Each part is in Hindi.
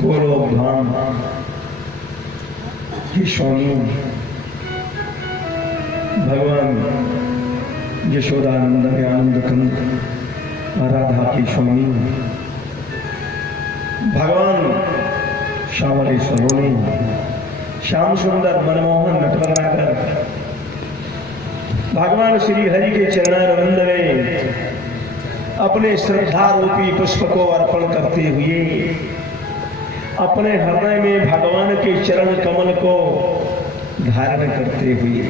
गोलोक धाम की स्वामी भगवान यशोदानंद आनंद कंद राधा की स्वामी भगवान श्यामली सलोनी श्याम सुंदर मनमोहन नटवरनागर भगवान श्री हरि के चरणारविंद में अपने श्रद्धा रूपी पुष्प को अर्पण करते हुए अपने हृदय में भगवान के चरण कमल को धारण करते हुए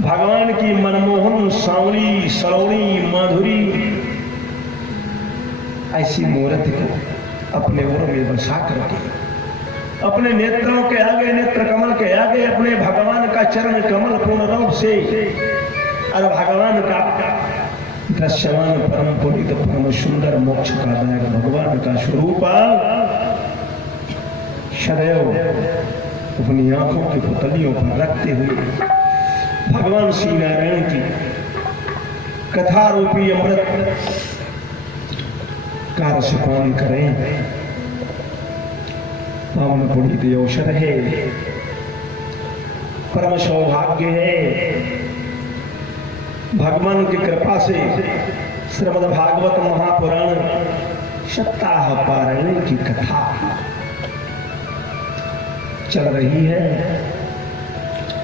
भगवान की मनमोहन सांवली सलोनी माधुरी ऐसी मूर्ति को अपने ओर में बसा करके अपने नेत्रों के आगे नेत्र कमल के आगे अपने भगवान का चरण कमल पूर्ण रूप से और भगवान का दृश्यमान परम पुनीत परम सुंदर मोक्ष का दायक भगवान का स्वरूप सदैव अपनी आंखों की पुतलियों पर रखते हुए भगवान श्री नारायण की कथा रूपी अमृत का रसपान करें। पावन पुनीत अवसर है, परम सौभाग्य है। भगवान की कृपा से श्रीमद् भागवत महापुराण सप्ताह पारायण की कथा चल रही है।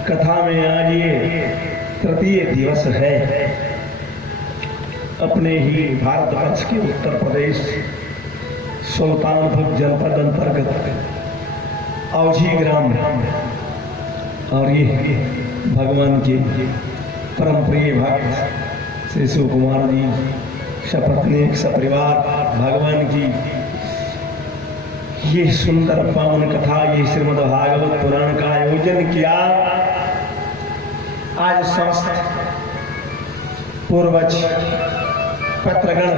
कथा में आज ये तृतीय दिवस है। अपने ही भारतवर्ष के उत्तर प्रदेश सुल्तानपुर जनपद अंतर्गत औझी ग्राम और ये भगवान के परम प्रिय भक्त श्री शिव कुमार जी सपत्नी सपरिवार भगवान की ये सुंदर पावन कथा ये श्रीमद् भागवत पुराण का आयोजन किया। आज समस्त पूर्वज पत्रगण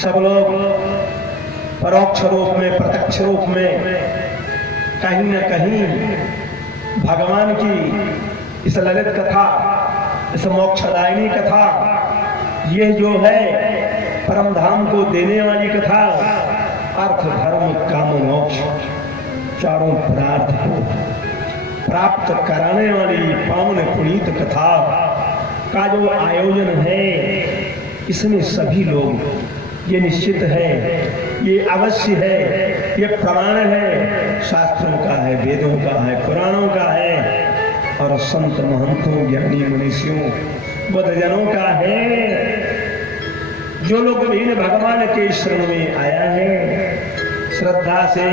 सब लोग परोक्ष रूप में प्रत्यक्ष रूप में कहीं न कहीं भगवान की इस ललित कथा इस मोक्षदायिनी कथा ये जो है परम धाम को देने वाली कथा अर्थ धर्म काम मोक्ष चारों पदार्थ को प्राप्त कराने वाली पावन पुनीत कथा का जो आयोजन है इसमें सभी लोग ये निश्चित है ये अवश्य है ये प्रमाण है शास्त्रों का है वेदों का है पुराणों का है और संत महंतों ज्ञानी मनुष्यों बुद्धजनों का है। जो लोग भी भगवान के शरण में आया है श्रद्धा से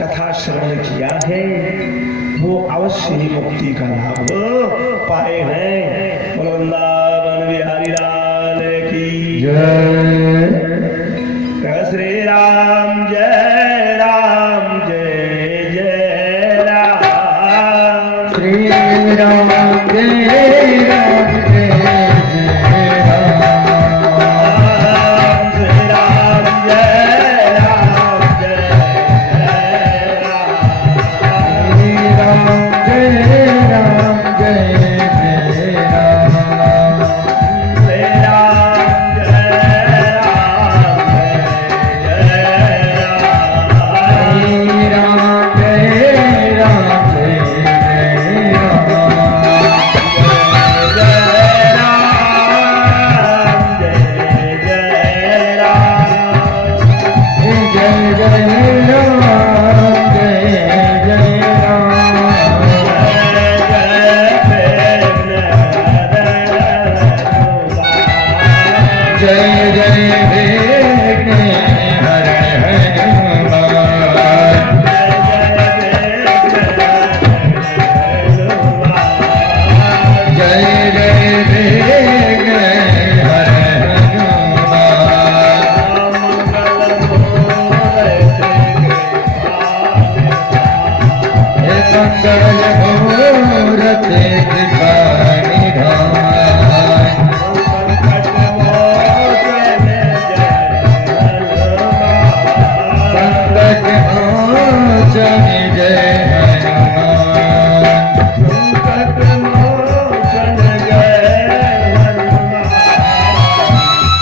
कथा श्रवण किया है वो अवश्य ही मुक्ति का लाभ पाए हैं। वृंदावन बिहारी लाल की जय। श्री राम जय राम जय जय राम। श्री राम जय राम जय जय राम। श्री राम जय राम जय जय राम। श्री राम जय राम जय जय राम। श्री राम जय राम जय जय राम। श्री राम जय राम जय जय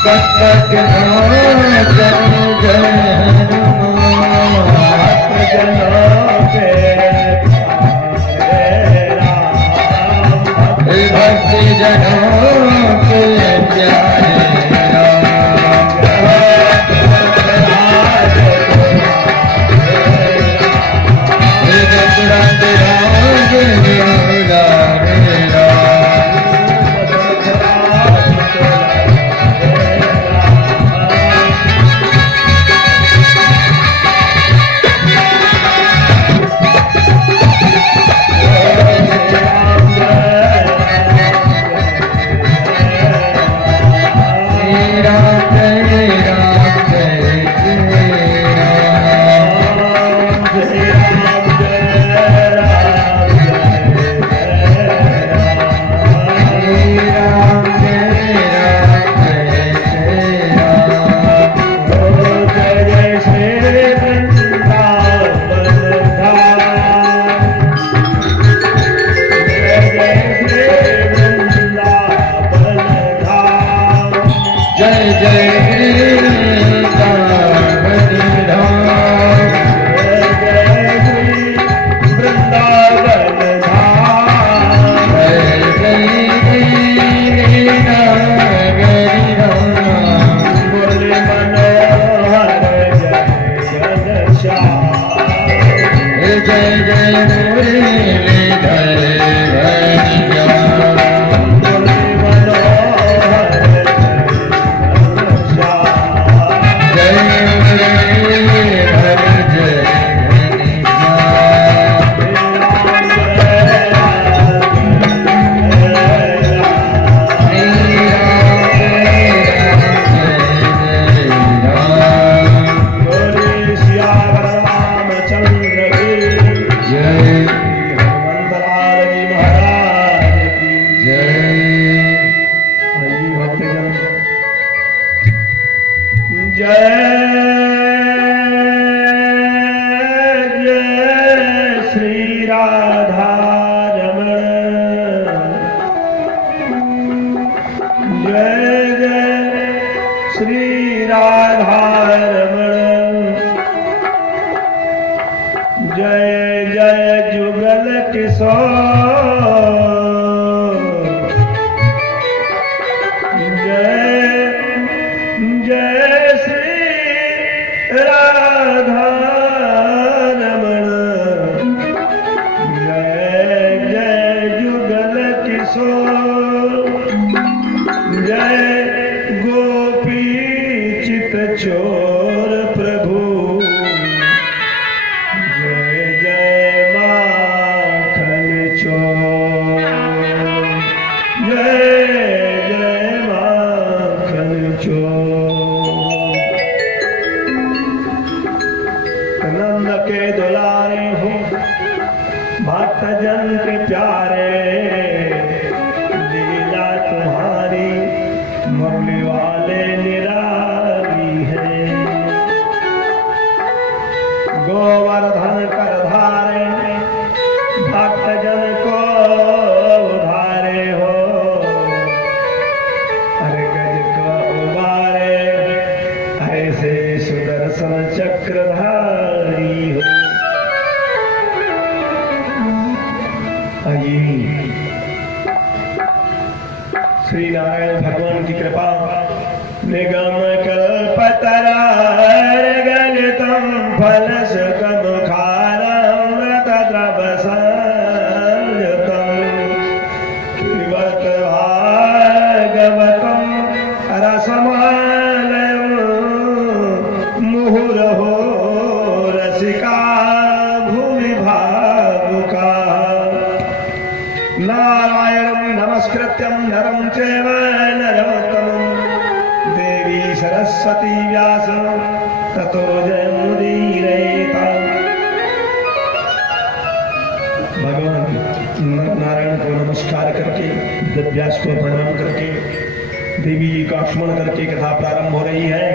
संकट मोचन जय हनुमान। राधारमण जय जय जुगल किशोर जय गोपी चित चोर प्रभु जय जय माखन चोर जय जय माखन चोर। नंद के दुलारे हो भक्त जन के प्यारे लीला तुम्हारी मुरली वाले निराली है। गोवर्धन कर धारे भक्त जन को उधारे हो अरे गज को उबारे ऐसे सुदर्शन चक्रधारी हो। आइए श्री नारायण भगवान की कृपा निगम कल्पतरार्गलितं फलसुखमुखारमृत द्रवसंयुतं पिबत भागवतं रसमालयं मुहुरहो रसिका भूमि भावुका। नारायणं नमस्कृत्यं नरं चैव नरोत्तमं देवी सरस्वती व्यास ततो जयमुदीरयेत्। भगवान नारायण को नमस्कार करके व्यास को प्रणाम करके देवी जी का स्मरण करके कथा प्रारंभ हो रही है।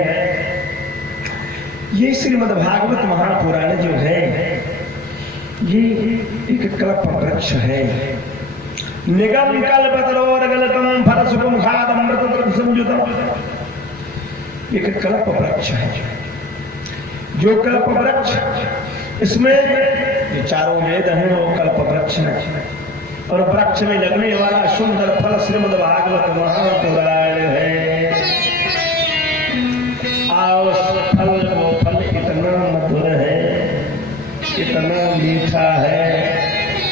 ये श्रीमद् भागवत महापुराण जो है ये एक कल्प वृक्ष है। निगम कल्पतरोर्गलितं फलसुखमुखारमृत संयुतम् एक कल्प वृक्ष है। जो कल्प वृक्ष इसमें जो चारों वेद हैं वो कल्प वृक्ष है और वृक्ष में लगने वाला सुंदर फल श्रीमद् भागवत महापुराण है। आओ फल वो फल इतना मधुर है इतना मीठा है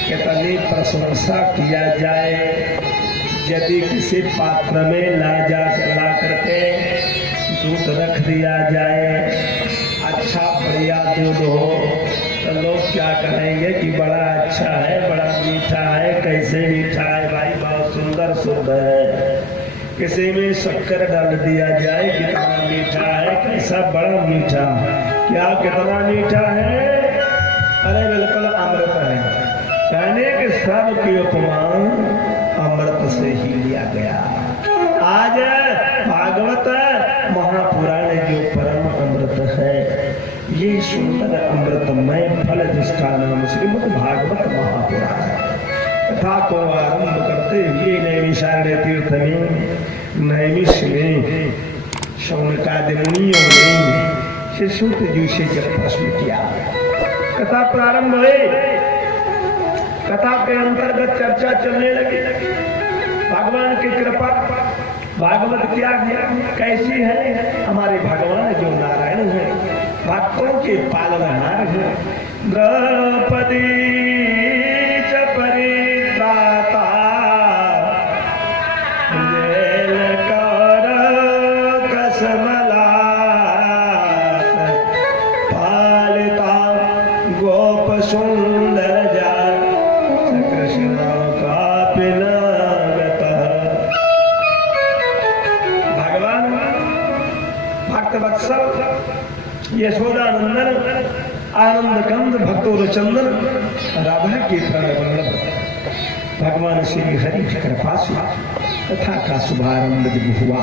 कितनी प्रशंसा किया जाए। यदि किसी पात्र में ला करके दूध रख दिया जाए अच्छा बढ़िया दूध हो तो लोग क्या कहेंगे कि बड़ा अच्छा है बड़ा मीठा है। कैसे मीठा है भाई बहुत सुंदर शुद्ध है। किसी में शक्कर डाल दिया जाए कितना मीठा है कैसा बड़ा मीठा क्या कितना मीठा है। अरे बिल्कुल अमृत है कहने के सब की उपमा अमृत से ही लिया गया। आज भागवत महापुराण जो परम अमृत है ये सुंदर अमृतमय फल जिसका नाम श्रीमद् भागवत महापुराण है। कथा को आरंभ करते हुए नैमिषारण्य तीर्थ में नैमिष में शौनकादि मुनियों ने श्री सूत जी से जब प्रश्न किया कथा प्रारंभ हुई। कथा के अंतर्गत चर्चा चलने लगी। भगवान की कृपा भागवत क्या है कैसी है। हमारे भगवान जो नारायण है भक्तों के पालनहार है। द्रौपदी च परित्राता जेल कर कसमलात पालिता गोप सुंदर जा कृष्ण का पिनागत। भगवान भक्त वत्सल यशोदानंदन आनंद कंद भक्तों चंदन राधा के प्राण वल्लभ भगवान श्री हरि की कृपा से कथा का शुभारंभ जब हुआ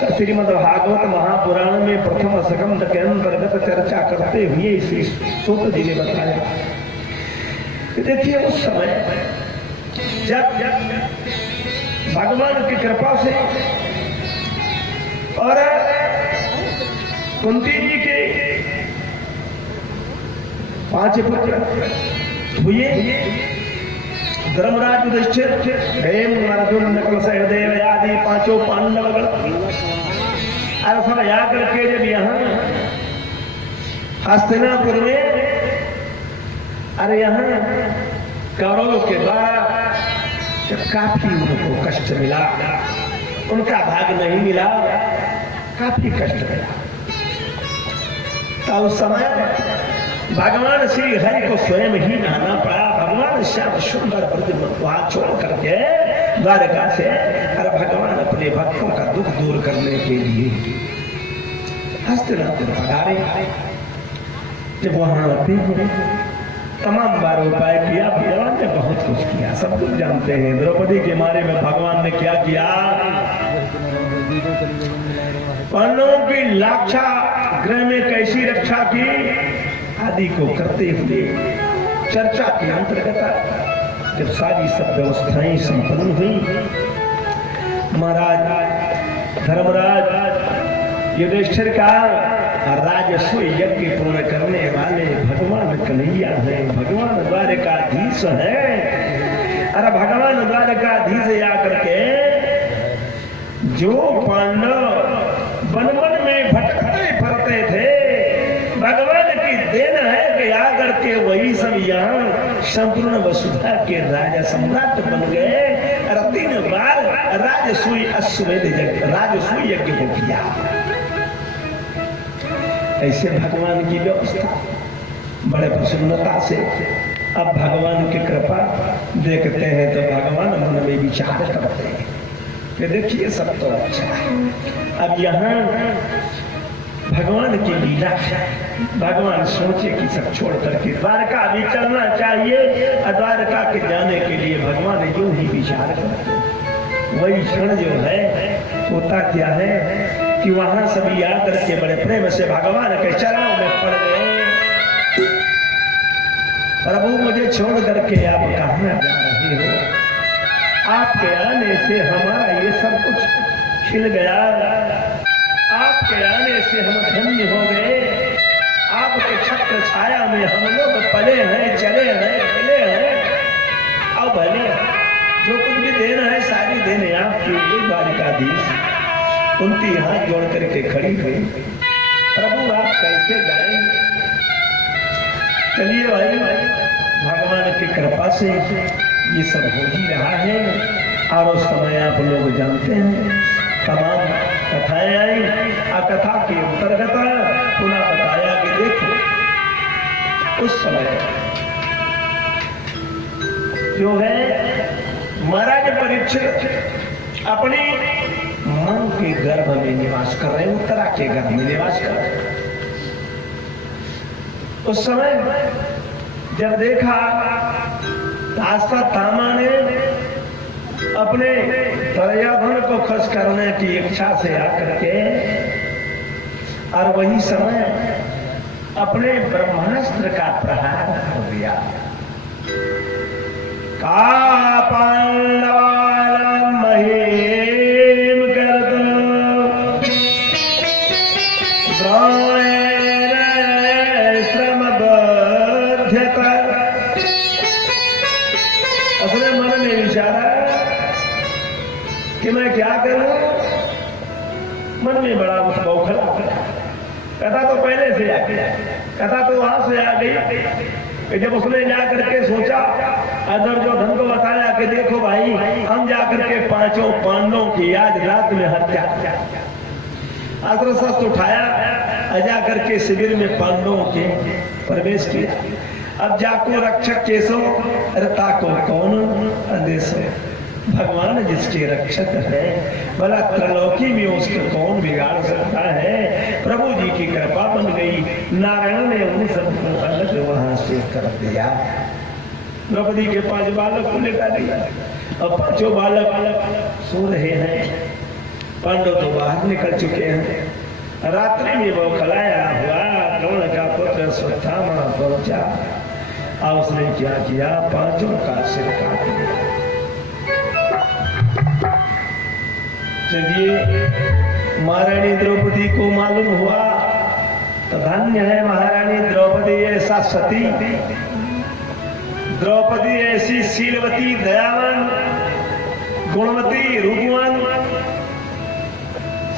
तो श्रीमद् भागवत महापुराण में प्रथम स्कंद के अंतर्गत चर्चा करते हुए श्री सूत जी ने बताया कि देखिए उस समय जब भगवान की कृपा से और कुंती जी के 5 पुत्र हुए। धर्मराज युधिष्ठिर हेम अर्जुन नकुल सहदेव आदि 5 पांडवगण और सब आकर के जब यहाँ हस्तिनापुर में अरे यहाँ कौरवों के द्वारा जब काफी उनको कष्ट मिला, उनका भाग नहीं मिला, काफी कष्ट मिला, तो उस समय भगवान श्री हरि को स्वयं ही आना पड़ा। भगवान श्याम सुंदर वहां छोड़ करके द्वारका से, और भगवान अपने भक्तों का दुख दूर करने के लिए हस्तिनापुर पधारे। जब वहां आते हैं तमाम बार उपाय किया, भगवान ने बहुत कुछ किया, सब कुछ जानते हैं। द्रौपदी के मारे में भगवान ने क्या किया, पांडवों की लाक्षा गृह में कैसी रक्षा की आदि को करते हुए चर्चा के अंतर्गत जब सारी सब व्यवस्थाएं संपन्न हुई, महाराज धर्मराज युधिष्ठिर का राजस्व यज्ञ पूर्ण करने वाले भगवान कन्हैया हैं, भगवान द्वारकाधीश हैं। अरे भगवान द्वारकाधीश आकर के जो पांडव वन वन में भटकते फिरते थे, भगवान की देन है कि आकर के वही सब यहाँ संपूर्ण वसुधा के राजा सम्राट बन गए। और 3 बार राजसूय अश्वमेध राजसूय यज्ञ को किया। ऐसे भगवान की व्यवस्था बड़े प्रसन्नता से अब भगवान की कृपा देखते हैं तो भगवान मन में विचार करते हैं कि देखिए सब तो अच्छा है। अब यहाँ भगवान की लीला है, भगवान सोचे कि सब छोड़ करके द्वारका भी चलना चाहिए, और द्वारका के जाने के लिए भगवान यूं ही विचार करते हैं। वही क्षण जो है होता क्या है कि वहां सभी आकर के बड़े प्रेम से भगवान के चरणों में पड़ गए। प्रभु मुझे छोड़ करके आप कहाँ जा रहे हो, आपके आने से हमारा ये सब कुछ खिल गया, आपके आने से हम धन्य हो गए, आपके छत्र छाया में हम लोग पले हैं, चले हैं, खिले हैं। अब भले जो कुछ भी देना है सारी देने आपके लिए द्वारिकाधीश। कुंती हाथ जोड़ करके खड़ी हुई, प्रभु आप कैसे जाएंगे? चलिए भाई, भगवान की कृपा से ये सब हो ही रहा है। और उस समय आप लोग जानते हैं तमाम कथाएं आई, कथा के अंतर्गत पुनः बताया कि देखो उस समय जो है महाराज परीक्षित अपनी मन के गर्भ में निवास कर रहे हैं, उत्तरा के गर्भ में निवास कर रहे हैं। उस समय जब देखा तामा ने अपने दुर्योधन को खुश करने की इच्छा से आकर के, और वही समय अपने ब्रह्मास्त्र का प्रहार कर दिया। का पांडवानां महीम करतु द्रोणेन श्रमबध्यत। असले मन में विचारा कि मैं क्या करूं, मन में बड़ा बौखला। कथा तो पहले से आ गई, कथा तो वहां से आ गई। जब उसने जाकर के सोचा, दुर्योधन को बताया कि देखो भाई, हम जाकर के 5 पांडवों की आज रात में हत्या, अस्त्र शस्त्र उठाया, जाकर के शिविर में पांडवों के प्रवेश किया। अब जाको रक्षक केसो रता को कौन आदेश है, भगवान जिसके रक्षक है, भला त्रैलोकी में उसको कौन बिगाड़ सकता है। प्रभु जी की कृपा बन गई, नारायण ने उन्हें सब अलग वहां से कर दिया। द्रौपदी के 5 बालक को लेकर दिया। अब 5 बालक सो रहे हैं, पांडव तो बाहर निकल चुके हैं। रात्रि में वो खलाया हुआ द्रोण का पुत्र अश्वत्थामा पहुंचा, और उसने क्या किया, 5 का सिर काट दिया। जब ये महारानी द्रौपदी को मालूम हुआ तो धन्य है महारानी द्रौपदी ऐसा सती, द्रौपदी ऐसी शीलवती, दयावान, गुणवती, रूपवान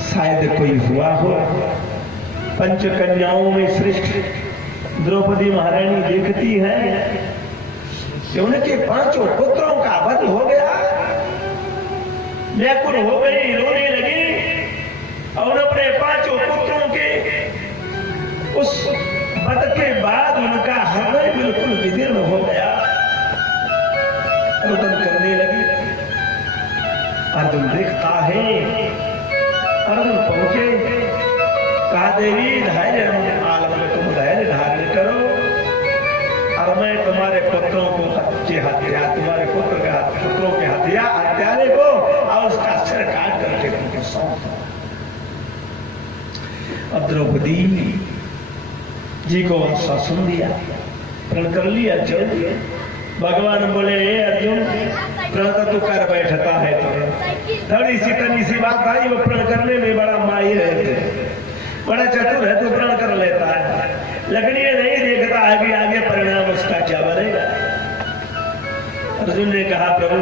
शायद कोई हुआ हो। 5 कन्याओं में श्रेष्ठ द्रौपदी महारानी देखती है कि उनके 5 पुत्रों का वध हो गया, व्याकुल हो गई, रोने लगी और अपने 5 पुत्रों के उस वध के बाद उनका हृदय बिल्कुल विदीर्ण हो गया, रुदन करने लगी। अर्जुन देखता है, अर्जुन पहुंचे, कहा देवी धैर्य आलम में तुम धैर्य धारण करो और मैं तुम्हारे पुत्रों को तुम्हारे पुत्रों के हत्यारे को और उसका सिर काट करके तुमको सौंप दो। अब द्रौपदी जी को सुन लिया, प्रण कर लिया, चल दिया। भगवान बोले हे अर्जुन, प्रण तो कर बैठता है, तो थोड़ी सी तनी सी बात आई, वो प्रण करने में बड़ा माहिर है, बड़ा चतुर है, तो प्रण कर लेता है, लेकिन ये नहीं देखता है कि आगे परिणाम उसका क्या बनेगा। अर्जुन ने कहा प्रभु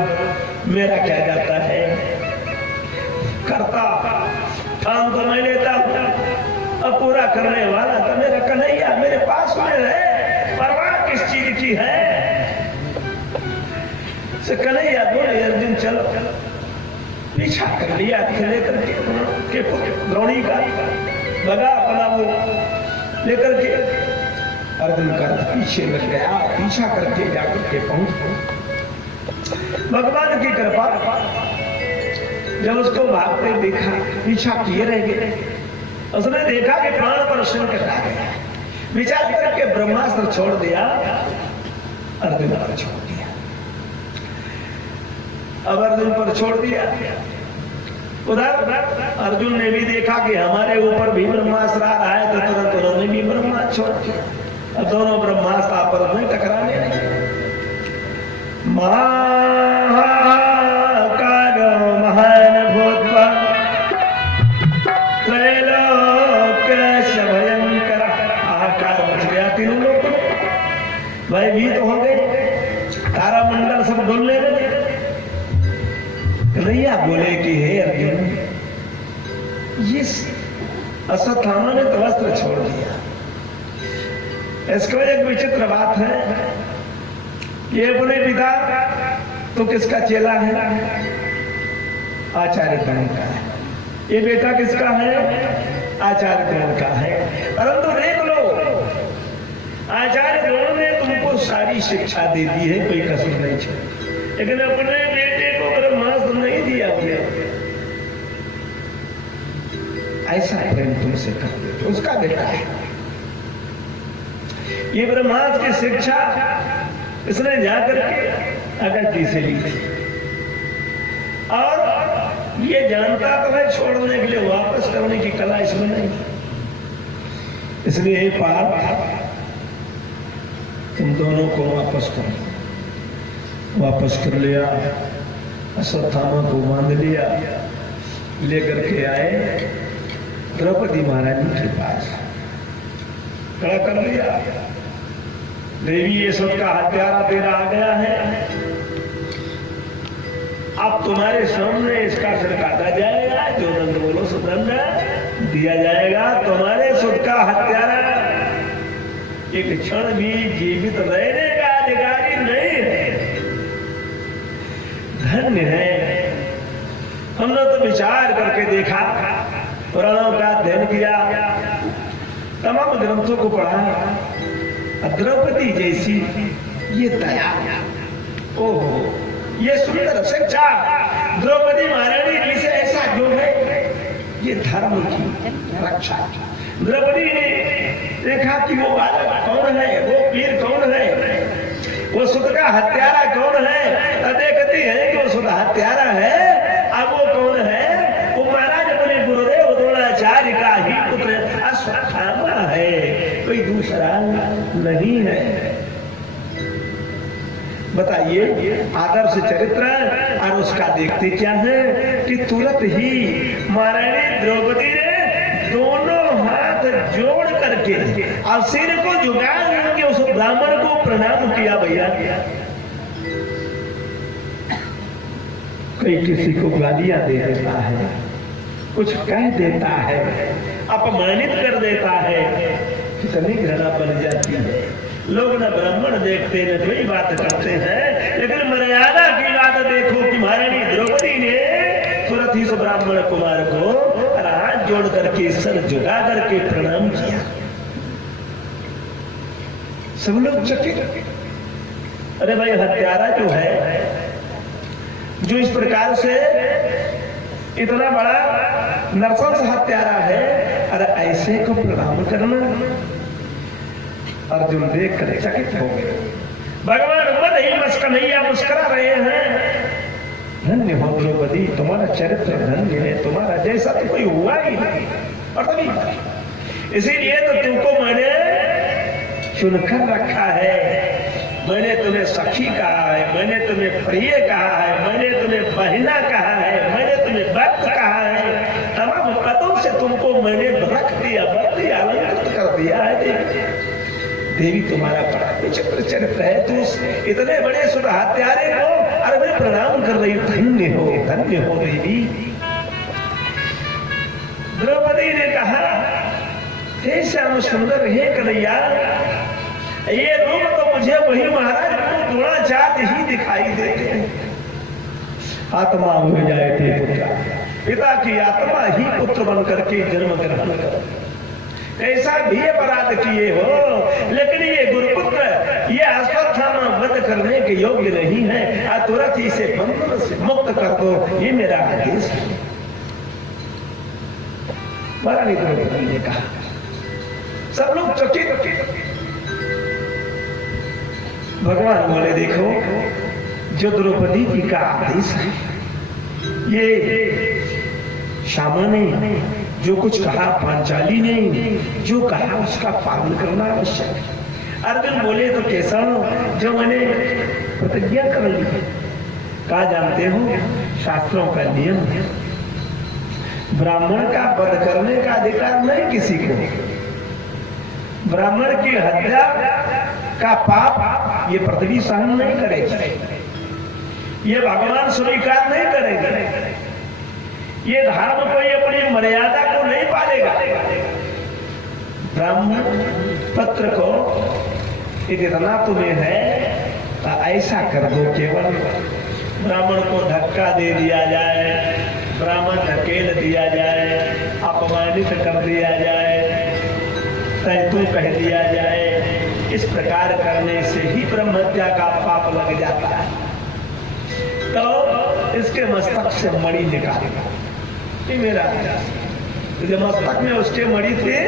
मेरा क्या जाता है, करता काम तो मैं लेता हूं, अब पूरा करने वाला तो मेरा कन्हैया मेरे पास में है, परवाह किस चीज की है। कन्हैया बोले अर्जुन चलो, पीछा कर लिया लेकर के द्रोणी का लगा अपना वो लेकर के अर्जुन का पीछे लग गया, पीछा करके जाकर के पहुंच। भगवान की कृपा, जब उसको भागते देखा, पीछा किए रह गए, उसने देखा कि प्राण पर शंकर आ गया, विचार करके ब्रह्मास्त्र छोड़ दिया, अर्जुन पर छोड़ दिया। अब अर्जुन पर छोड़ दिया, उधर अर्जुन ने भी देखा कि हमारे ऊपर भी ब्रह्मास्त्र आ रहा है, तो तुरंत उन्होंने भी ब्रह्मास्त्र छोड़ दिया। अब दोनों ब्रह्मास्त्र आपस में टकराने लगे। महाकालो महान भूत्वा त्रैलोक्यस्य भयंकर, हाहाकार मच गया तीनों लोगों में, भयभीत हो गए, तारामंडल सब डोलने लगे। कन्हैया बोले कि हे अर्जुन, ये अश्वत्थामा ने तो वस्त्र छोड़ दिया। इसको एक विचित्र बात है, ये अपने पिता तो किसका चेला है, आचार्य गण का है, ये बेटा किसका है, आचार्य गण का है। परंतु देख लो, आचार्य गण ने तुमको सारी शिक्षा दे दी है, कोई कसर नहीं छोड़ी, लेकिन अपने बेटे को ब्रह्मास्त्र नहीं दिया गया। ऐसा प्रेम तुमसे करते थे, उसका बेटा है। ये ब्रह्मास्त्र की शिक्षा इसने जाकर के अगस्त जी से ली थी, और ये जानता तो है छोड़ने के लिए, वापस करने की कला इसमें नहीं। इसलिए पार्थ तुम दोनों को वापस करो, वापस कर लिया, अश्वत्थामा को बांध लिया, लेकर के आए द्रौपदी महारानी के पास, खड़ा कर लिया। देवी ये सबका हत्यारा तेरा आ गया है, अब तुम्हारे सामने इसका सिर काटा जाएगा, जो दंड बोलो सो दंड दिया जाएगा। तुम्हारे सुध का हत्यारा एक क्षण भी जीवित रहने का अधिकारी नहीं है। धन्य है, हमने तो विचार करके देखा, पुराणों का अध्ययन किया, तमाम ग्रंथों को पढ़ा, द्रौपदी जैसी ये दया, ओहो ये सुंदर शिक्षा, द्रौपदी महारानी जी से ऐसा जो है, ये धर्म की रक्षा। द्रौपदी ने देखा कि वो बालक कौन है, वो वीर कौन है, वो सुध का हत्यारा कौन है, तो देखती है कि वो सुध हत्यारा है। अब वो कौन है, वो महाराज अपने गुरुदेव द्रोणाचार्य का ही पुत्र अश्वत्थामा है, कोई दूसरा नहीं है। बताइए आदर्श चरित्र, और उसका देखते क्या है कि तुरंत ही महारानी द्रौपदी ने दोनों हाथ जोड़ करके और सिर को झुका करके उस ब्राह्मण को प्रणाम किया। भैया कोई किसी को गालियां दे देता है, कुछ कह देता है, अपमानित कर देता है, कितनी घृणा बन जाती है। लोग न ब्राह्मण देखते न कोई बात करते हैं, लेकिन मर्यादा की बात देखो कि महारानी द्रौपदी ने तुरंत ही उस ब्राह्मण कुमार को हाथ जोड़ करके सर झुका करके प्रणाम किया। सब लोग चकित, अरे भाई हत्यारा जो है, जो इस प्रकार से इतना बड़ा नरसंस हत्यारा है, अरे ऐसे को प्रणाम करना। अर्जुन देख कर चकित हो गए। भगवान मद ही बस कन्हैया मुस्कुरा रहे हैं। धन्य हो द्रौपदी, तुम्हारा चरित्र धन्य है, तुम्हारा जैसा तो कोई हुआ ही नहीं। और तभी इसीलिए तो तुमको मैंने चुनकर रखा है। मैंने तुम्हें सखी कहा है, मैंने तुम्हें प्रिय कहा है, मैंने तुम्हें बहिना कहा है, मैंने तुम्हें भक्त कहा है। तमाम पदों से तुमको मैंने रख दिया, भक्त दिया, अलंकृत कर दिया है। देवी तुम्हारा बड़ा विचित्र चरित्र है। तू इतने बड़े सुर हत्यारे को अरे मैं प्रणाम कर रही हूं। धन्य हो देवी। द्रौपदी ने कहा, हे श्याम सुंदर, हे कन्हैया, ये रूप तो मुझे वही महाराज को द्रोणाचार्य ही दिखाई देते। आत्मा हो जाए थे पुत्र, पिता की आत्मा ही पुत्र बन करके जन्म ग्रहण कर। कैसा भी अपराध किए हो, लेकिन ये गुरुपुत्र, ये अश्वत्थामा वध करने के योग्य नहीं है। तुरंत इसे बंधन से मुक्त कर दो, ये मेरा आदेश है। महारानी द्रौपदी ने कहा। सब लोग चकित। भगवान बोले, देखो जो द्रौपदी जी का आदेश है, ये श्यामा ने जो कुछ कहा, पांचाली ने जो कहा, उसका पालन करना आवश्यक है। अर्जुन बोले, तो कैसा जो मैंने प्रतिज्ञा कर ली है। कहा, जानते हो शास्त्रों का नियम है, ब्राह्मण का वध करने का अधिकार नहीं किसी को। ब्राह्मण की हत्या का पाप ये पृथ्वी सहन नहीं करेगी, ये भगवान स्वीकार नहीं करेंगे, ये धर्म को, ये अपनी मर्यादा को नहीं पालेगा। ब्राह्मण पत्र को इतना तुम्हें है तो ऐसा कर दो, केवल ब्राह्मण को धक्का दे दिया जाए, ब्राह्मण धकेल दिया जाए, अपमानित कर दिया जाए, तू कह दिया जाए, इस प्रकार करने से ही ब्रह्म हत्या का पाप लग जाता है। तो इसके मस्तक से मणि निकालेगा, ये मेरा जो मस्तक में उसके मणि थे,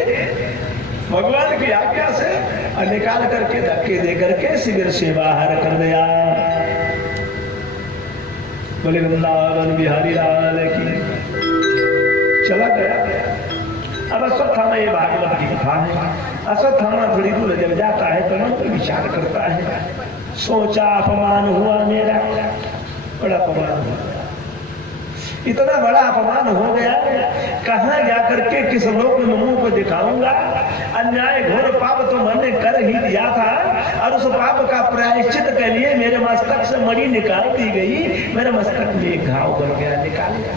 भगवान की आज्ञा से निकाल करके धक्के दे करके शिविर से बाहर कर दिया। बोले वृंदावन बिहारी लाल की। चला गया। अब अश्वत्थामा, ये भागवत की कथा है। अश्वत्थामा थोड़ी दूर जब जाता है तो मन पर विचार करता है, सोचा अपमान हुआ मेरा, बड़ा अपमान हुआ, इतना बड़ा अपमान हो गया, कहां जाकर के किस लोक में मुंह को दिखाऊंगा। अन्याय घोर पाप तो मैंने कर ही दिया था, और उस पाप का प्रायश्चित के लिए मेरे मस्तक से मणि निकाल दी गई, मेरे मस्तक में एक घाव बन गया, निकाल गया।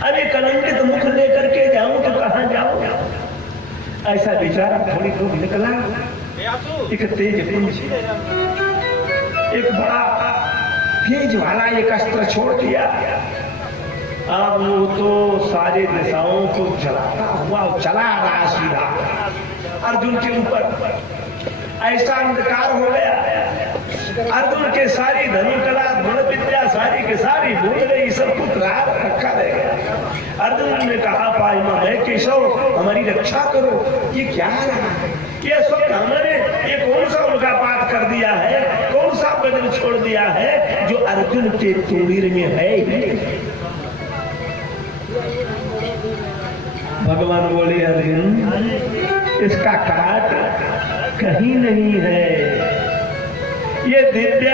अब ये कलंकित मुख लेकर के जाऊं तो कहां जाऊं। ऐसा विचार थोड़ी दूर निकला, एक तेज पुंज, एक बड़ा तेज वाला एक अस्त्र छोड़ दिया। अब वो तो सारे दिशाओं को जलाता हुआ चला रहा सीधा अर्जुन के ऊपर। ऐसा अंधकार हो गया, अर्जुन के सारी धनुकला धनुष विद्या सारी के सारी भूल गई, सब कुछ रात रखा रह गया। अर्जुन ने कहा, पाइमा है केशव, हमारी रक्षा करो। ये क्या रहा है, ये सब हमने ये कौन सा उनका पाठ कर दिया है, कौन सा बदल छोड़ दिया है जो अर्जुन के तुरीर में है। भगवान बोले, अर्जुन इसका काट कहीं नहीं है, ये दिव्य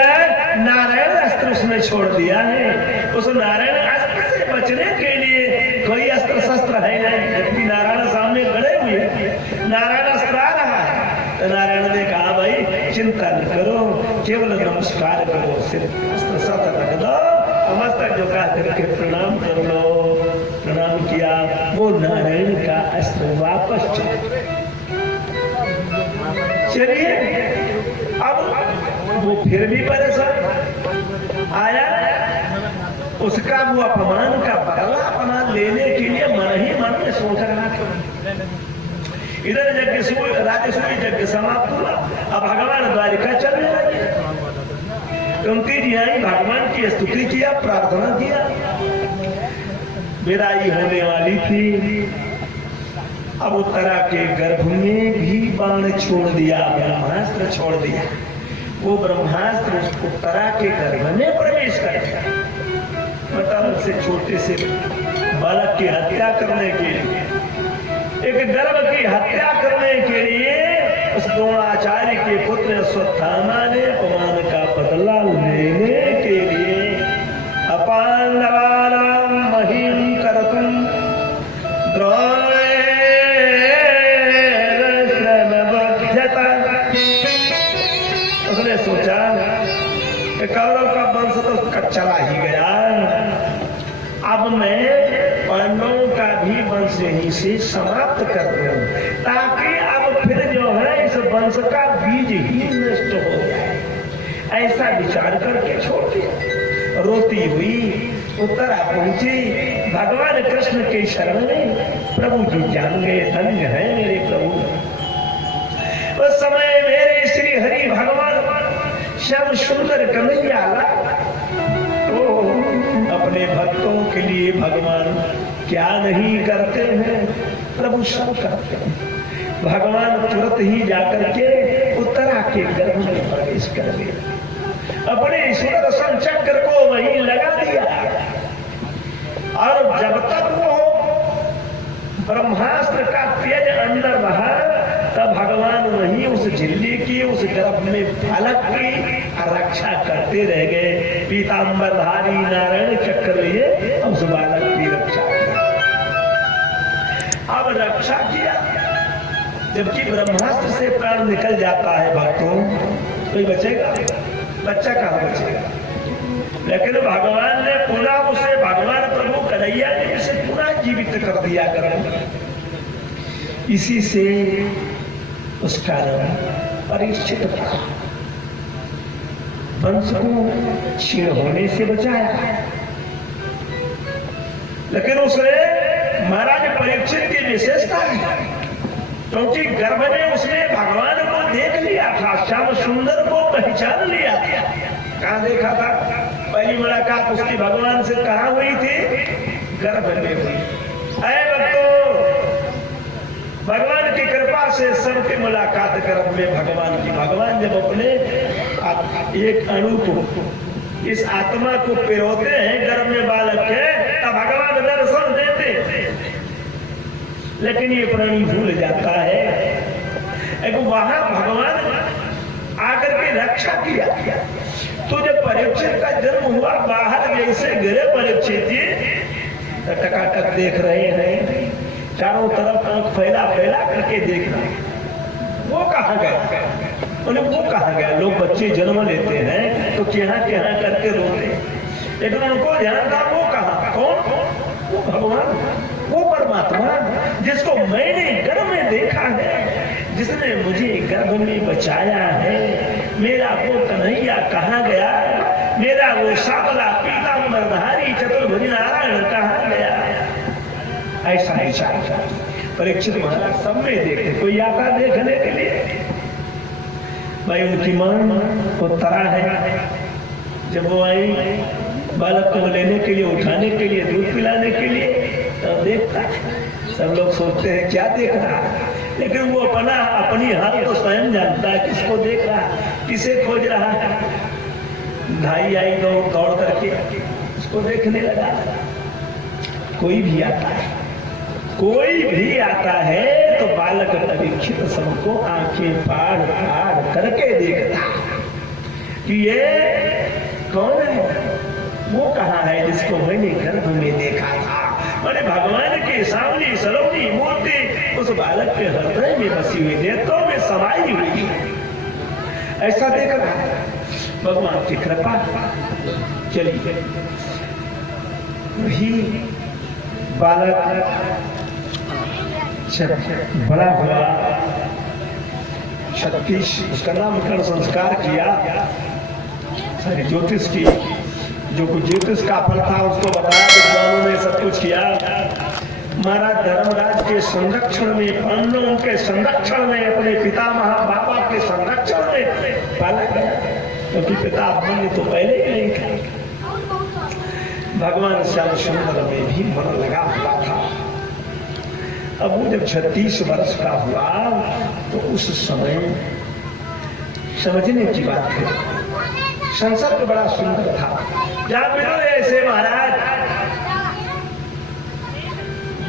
नारायण अस्त्र उसने छोड़ दिया है। उस नारायण अस्त्र से बचने के लिए कोई अस्त्र शस्त्र है नहीं, जबकि नारायण सामने खड़े हुए, नारायण अस्त्र आ रहा है। तो नारायण ने कहा, भाई चिंता न करो, केवल नमस्कार करो, सिर्फ अस्त्र शस्त्र रख दो, मस्तक झुका करके प्रणाम कर लो। प्रणाम किया, वो नारायण का अस्त्र वापस चला। चलिए अब वो फिर भी परेशान आया, उसका वो अपमान का बदला अपना लेने के लिए मन ही मन में सोच रहा था। इधर राजसूय यज्ञ समाप्त हुआ, अब भगवान द्वारिका चलने लगे। कुंती जी आई, भगवान की स्तुति किया, प्रार्थना किया। विदाई होने वाली थी, अब उत्तरा के गर्भ में भी बाण छोड़ दिया, ब्रह्मास्त्र छोड़ दिया। वो ब्रह्मास्त्र उत्तरा के गर्भ में प्रवेश कर गया। मतलब से छोटे से बालक की हत्या करने के लिए, एक गर्भ की हत्या करने के लिए उस द्रोणाचार्य के पुत्र अश्वत्थामा ने अपमान का बदला लेने के लिए अपांडवानां महीम करतुम उसने सोचा कि कौरव का वंश तो चला ही गया, अब मैं पांडवों का भी वंश यहीं से समाप्त कर दूं, ताकि अब फिर जो है इस वंश का बीज ही नष्ट हो जाए। ऐसा विचार करके छोड़ दिया। रोती हुई उत्तरा पहुंची, भगवान कृष्ण के शरण में प्रभु जी जान गए, धन्य है मेरे प्रभु। उस समय मेरे श्री हरि भगवान श्याम सुंदर कन्हैया तो अपने भक्तों के लिए भगवान क्या नहीं करते हैं, प्रभु सब करते हैं। भगवान तुरंत ही जाकर के उत्तरा के गर्भ में प्रवेश कर गए, अपने सुदर्शन चक्र को वहीं लगा दिया, और जब तक वो ब्रह्मास्त्र का तेज अंदर रहा, तब भगवान वहीं उस झिल्ली की, उस गर्भ में बालक की रक्षा करते रह गए। पीतांबरधारी नारायण चक्र लिए उस बालक की रक्षा किया। अब रक्षा किया, जबकि ब्रह्मास्त्र से प्राण निकल जाता है भक्तों, कोई बचेगा? बच्चा कहाँ बचेगा? लेकिन भगवान ने पुनः उसे, भगवान प्रभु कन्हैया ने उसे पुनः जीवित कर दिया। इसी से उसका नाम परीक्षित था। वंश को क्षीण होने से बचाया। लेकिन उसने महाराज परीक्षित की विशेषता है, क्योंकि गर्भ में उसने भगवान को देख लिया था, श्याम सुंदर को पहचान लिया था। कहाँ देखा था? पहली मुलाकात उसकी भगवान से कहाँ हुई थी? गर्भ में हुई। अरे भक्तों, भगवान की कृपा से सबकी मुलाकात गर्भ में भगवान की। भगवान जब अपने एक अणु को, इस आत्मा को पिरोते हैं गर्भ में बालक के, तब भगवान दर्शन देते हैं। लेकिन ये प्राणी भूल जाता है। एक वहां भगवान आकर के रक्षा किया। तो जब परीक्षित का जन्म हुआ, बाहर जैसे गिरे परीक्षित जी, टकाटक देख रहे हैं, चारों तरफ आंख फैला फैला करके देख रहे हैं। वो कहाँ गया? उन्हें वो कहाँ गया? लोग बच्चे जन्म लेते हैं तो क्या करके रोते, लेकिन उनको ध्यान था वो कहाँ? कौन? वो भगवान, वो परमात्मा जिसको मैंने गर्भ में देखा है, जिसने मुझे गर्भ में बचाया है। मेरा वो कन्हैया कहाँ गया? मेरा वो सावला पीतांबरधारी चतुर्भुज नारायण कहाँ गया? ऐसा परीक्षित महाराज सब में देखते, कोई आता देखने के लिए। भाई उनकी मां उत्तरा है, जब वो आई बालक को लेने के लिए, उठाने के लिए, दूध पिलाने के लिए, तो देखता। सब लोग सोचते हैं क्या देख रहा है, लेकिन वो अपनी हाल तो स्वयं जानता है, किसको देख रहा है, किसे खोज रहा है। भाई आई दौड़ करके उसको देखने लगा। कोई भी आता है तो बालक परीक्षित सबको आंखें फाड़ करके देखता कि ये कौन है, वो कहाँ है जिसको मैंने गर्भ में देखा था। मैंने भगवान के सामने सलोनी मूर्ति उस बालक के हृदय में बसी हुई, नेत्रों में समाई हुई, ऐसा देख रहा है। भगवान की कृपा चली। वही बालक जब बड़ा हुआ 36 उसका नामकरण संस्कार किया। सारी ज्योतिष की जो कुछ ज्योतिष का फल था उसको बताया, विद्वानों ने सब कुछ किया। महाराज धर्मराज के संरक्षण में, पांडवों के संरक्षण में, अपने पितामह बाबा के संरक्षण में पाला गया, क्योंकि पिता मन तो पहले ही नहीं था। भगवान श्याम सुंदर में भी मन लगा हुआ था। अब वो जब 36 वर्ष का हुआ तो उस समय समझने की बात है, संसर्ग बड़ा सुंदर था। विदुर ऐसे महाराज,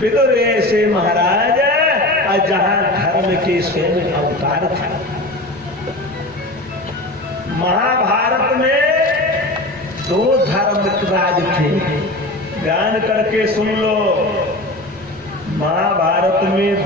विदुर ऐसे महाराज जहां धर्म के स्वयं अवतार था। महाभारत में 2 धर्मराज थे, ध्यान करके सुन लो। महाभारत में